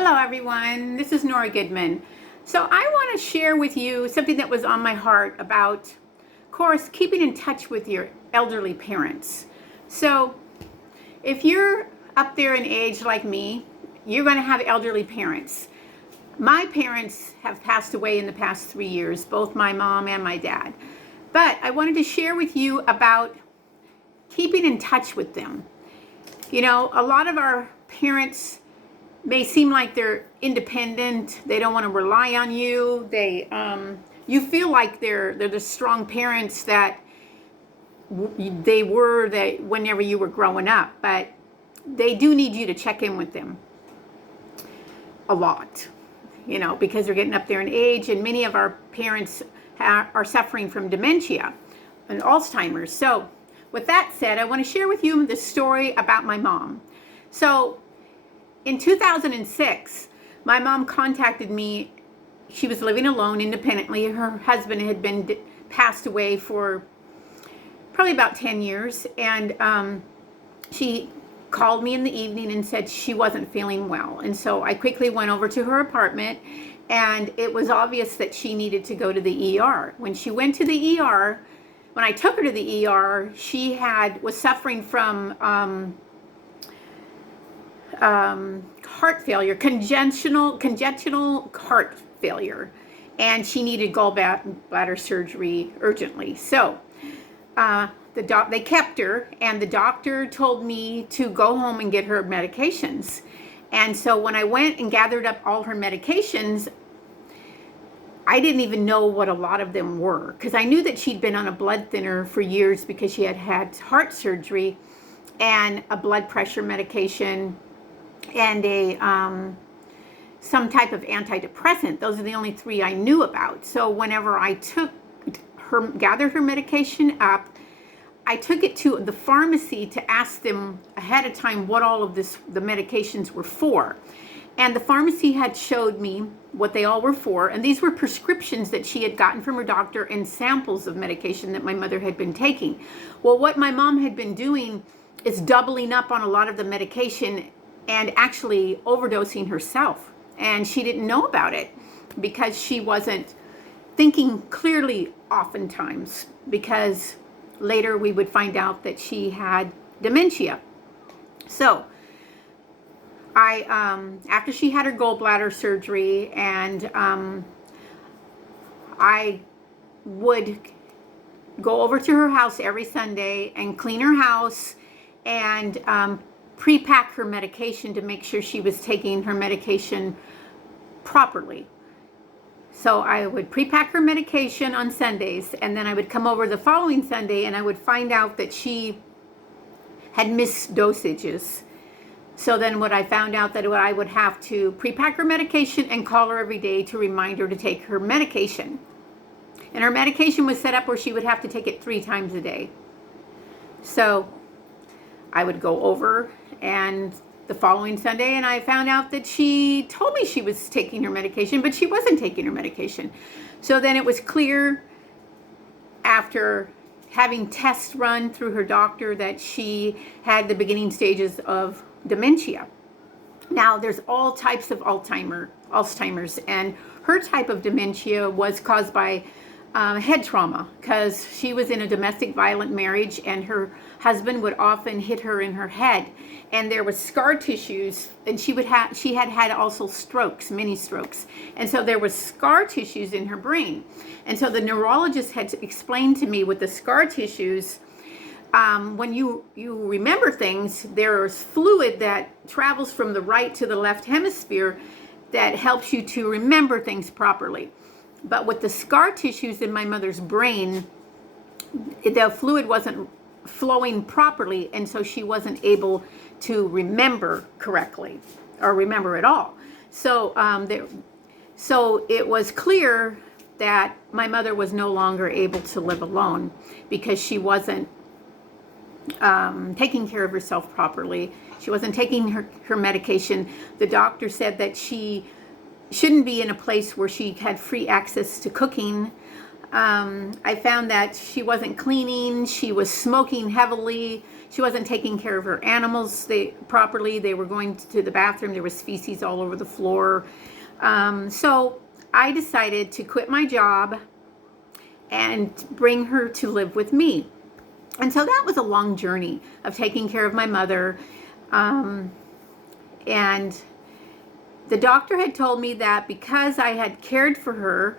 Hello everyone, this is Nora Goodman. So I want to share with you something that was on my heart about, of course, keeping in touch with your elderly parents. So if you're up there in age like me, you're going to have elderly parents. My parents have passed away in the past 3 years, both my mom and my dad. But I wanted to share with you about keeping in touch with them. You know, a lot of our parents may seem like they're independent. They don't want to rely on you. You feel like they're the strong parents that they were that whenever you were growing up, but they do need you to check in with them a lot, you know, because they're getting up there in age, and many of our parents are suffering from dementia and Alzheimer's. So with that said, I want to share with you the story about my mom. So in 2006, my mom contacted me. She was living alone independently. Her husband had been passed away for probably about 10 years. And she called me in the evening and said she wasn't feeling well. And so I quickly went over to her apartment, and it was obvious that she needed to go to the ER. When she went to the ER, when I took her to the ER, she was suffering from heart failure, congenital heart failure, and she needed gallbladder surgery urgently. So they kept her, and the doctor told me to go home and get her medications. And so when I went and gathered up all her medications, I didn't even know what a lot of them were, because I knew that she'd been on a blood thinner for years because she had had heart surgery, and a blood pressure medication, and some type of antidepressant. Those are the only three I knew about. So whenever I gathered her medication up, I took it to the pharmacy to ask them ahead of time what all of the medications were for. And the pharmacy had showed me what they all were for. And these were prescriptions that she had gotten from her doctor and samples of medication that my mother had been taking. Well, what my mom had been doing is doubling up on a lot of the medication and actually overdosing herself. And she didn't know about it because she wasn't thinking clearly oftentimes, because later we would find out that she had dementia. So after she had her gallbladder surgery, and I would go over to her house every Sunday and clean her house and pre-pack her medication to make sure she was taking her medication properly. So I would pre-pack her medication on Sundays, and then I would come over the following Sunday and I would find out that she had missed dosages. So then what I found out that I would have to pre-pack her medication and call her every day to remind her to take her medication. And her medication was set up where she would have to take it 3 times a day. So I would go over, and the following Sunday, and I found out that she told me she was taking her medication, but she wasn't taking her medication. So then it was clear, after having tests run through her doctor, that she had the beginning stages of dementia. Now, there's all types of Alzheimer's, and her type of dementia was caused by head trauma, because she was in a domestic violent marriage, and her husband would often hit her in her head, and there was scar tissues, and she had also strokes, many strokes, and so there was scar tissues in her brain. And so the neurologist had explained to me, with the scar tissues, when you remember things, there's fluid that travels from the right to the left hemisphere that helps you to remember things properly. But with the scar tissues in my mother's brain, the fluid wasn't flowing properly, and so she wasn't able to remember correctly or remember at all. So so it was clear that my mother was no longer able to live alone, because she wasn't taking care of herself properly. She wasn't taking her medication. The doctor said that she shouldn't be in a place where she had free access to cooking. I found that she wasn't cleaning. She was smoking heavily. She wasn't taking care of her animals properly. They were going to the bathroom. There was feces all over the floor. So I decided to quit my job and bring her to live with me. And so that was a long journey of taking care of my mother. And the doctor had told me that because I had cared for her,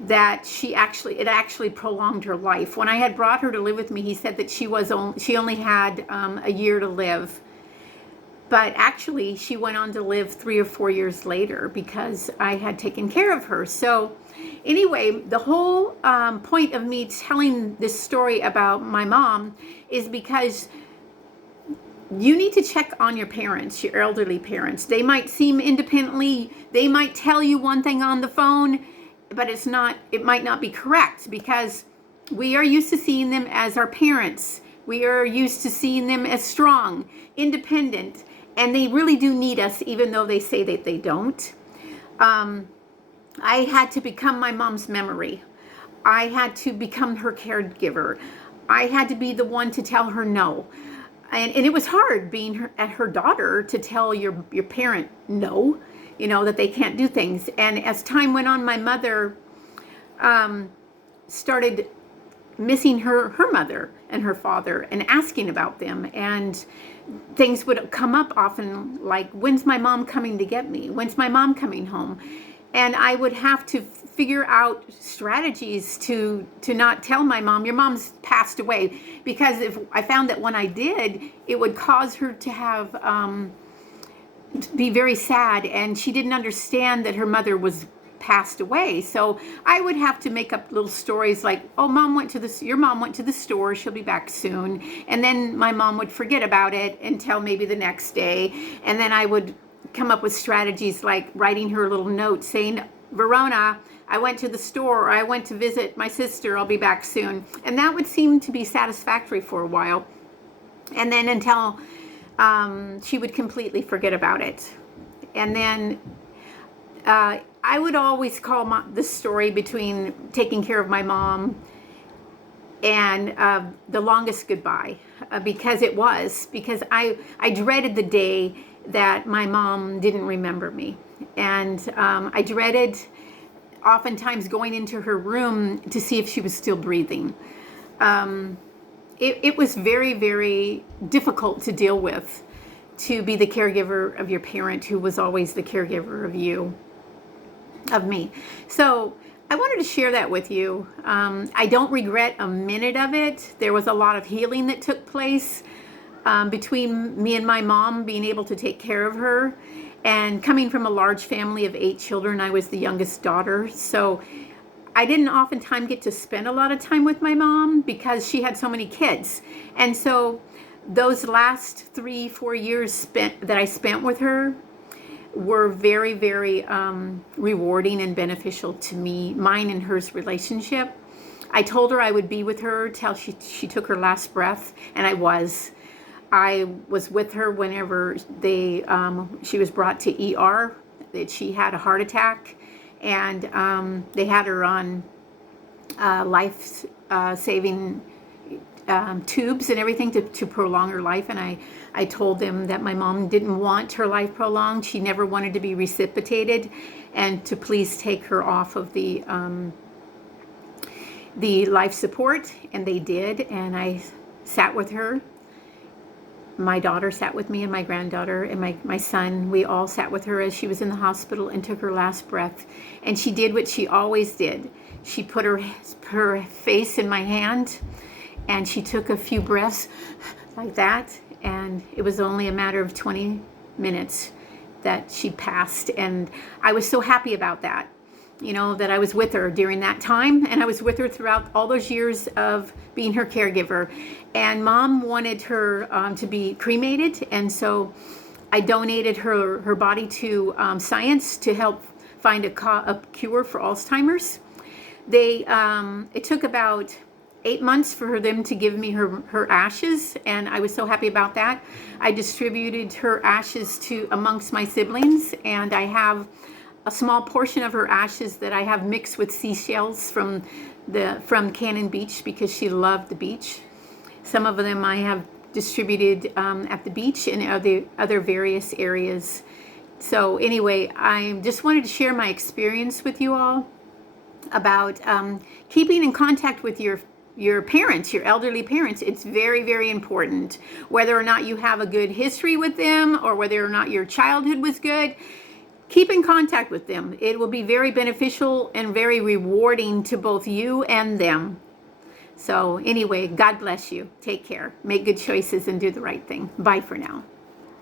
that it actually prolonged her life. When I had brought her to live with me, he said that she only had a year to live. But actually, she went on to live 3 or 4 years later because I had taken care of her. So anyway, the whole point of me telling this story about my mom is because you need to check on your parents, your elderly parents. They might seem independently, they might tell you one thing on the phone, but it might not be correct, because we are used to seeing them as our parents. We are used to seeing them as strong, independent, and they really do need us, even though they say that they don't. I had to become my mom's memory. I had to become her caregiver. I had to be the one to tell her no. And it was hard being her daughter to tell your parent no, that they can't do things. And as time went on, my mother started missing her mother and her father and asking about them. And things would come up often like, when's my mom coming to get me? When's my mom coming home? And I would have to figure out strategies to not tell my mom, your mom's passed away. Because if I found that when I did, it would cause her to have, be very sad. And she didn't understand that her mother was passed away. So I would have to make up little stories like, oh, your mom went to the store, she'll be back soon. And then my mom would forget about it until maybe the next day. And then I would come up with strategies like writing her a little note saying, Verona, I went to the store, or I went to visit my sister, I'll be back soon. And that would seem to be satisfactory for a while. And then until she would completely forget about it. And then I would always call this story between taking care of my mom and the longest goodbye, because I dreaded the day that my mom didn't remember me. And I dreaded oftentimes going into her room to see if she was still breathing. It was very, very difficult to deal with, to be the caregiver of your parent who was always the caregiver of me. So I wanted to share that with you. I don't regret a minute of it. There was a lot of healing that took place between me and my mom, being able to take care of her. And coming from a large family of 8 children, I was the youngest daughter. So I didn't oftentimes get to spend a lot of time with my mom because she had so many kids. And so those last 3-4 years that I spent with her were very, very rewarding and beneficial to me, mine and hers relationship. I told her I would be with her till she took her last breath, and I was with her whenever she was brought to ER, that she had a heart attack, and they had her on life-saving tubes and everything to prolong her life. And I told them that my mom didn't want her life prolonged. She never wanted to be resuscitated, and to please take her off of the life support. And they did, and I sat with her. My daughter sat with me, and my granddaughter and my son. We all sat with her as she was in the hospital and took her last breath. And she did what she always did. She put her face in my hand, and she took a few breaths like that. And it was only a matter of 20 minutes that she passed. And I was so happy about that, that I was with her during that time. And I was with her throughout all those years of being her caregiver. And Mom wanted her to be cremated. And so I donated her body to science to help find a cure for Alzheimer's. It took about 8 months for them to give me her ashes, and I was so happy about that. I distributed her ashes amongst my siblings, and I have a small portion of her ashes that I have mixed with seashells from Cannon Beach, because she loved the beach. Some of them I have distributed at the beach and other various areas. So anyway, I just wanted to share my experience with you all about keeping in contact with your parents, your elderly parents. It's very, very important. Whether or not you have a good history with them or whether or not your childhood was good, keep in contact with them. It will be very beneficial and very rewarding to both you and them. So anyway, God bless you. Take care. Make good choices and do the right thing. Bye for now.